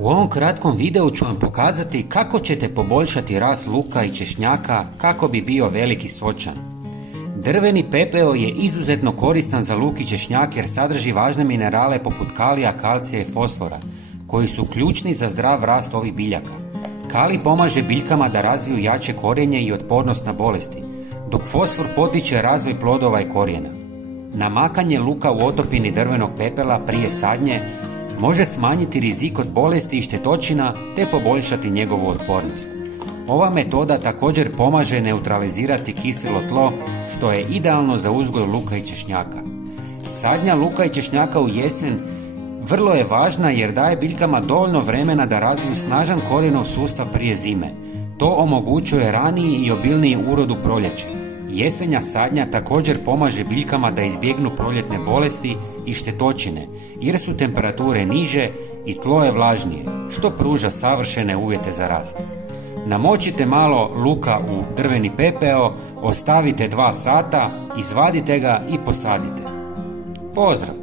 U ovom kratkom videu ću vam pokazati kako ćete poboljšati rast luka i češnjaka kako bi bio velik i sočan. Drveni pepeo je izuzetno koristan za luk i češnjak jer sadrži važne minerale poput kalija, kalcija i fosfora, koji su ključni za zdrav rast ovih biljaka. Kalij pomaže biljkama da razviju jače korijenje i otpornost na bolesti, dok fosfor potiče razvoj plodova i korijena. Namakanje luka u otopini drvenog pepela prije sadnje može smanjiti rizik od bolesti i štetočina te poboljšati njegovu otpornost. Ova metoda također pomaže neutralizirati kiselo tlo, što je idealno za uzgoj luka i češnjaka. Sadnja luka i češnjaka u jesen vrlo je važna jer daje biljkama dovoljno vremena da razviju snažan korijenov sustav prije zime. To omogućuje raniji i obilniji urod u proljeće. Jesenja sadnja također pomaže biljkama da izbjegnu proljetne bolesti i štetočine, jer su temperature niže i tlo je vlažnije, što pruža savršene uvjete za rast. Namočite malo luka u drveni pepeo, ostavite 2 sata, izvadite ga i posadite. Pozdrav!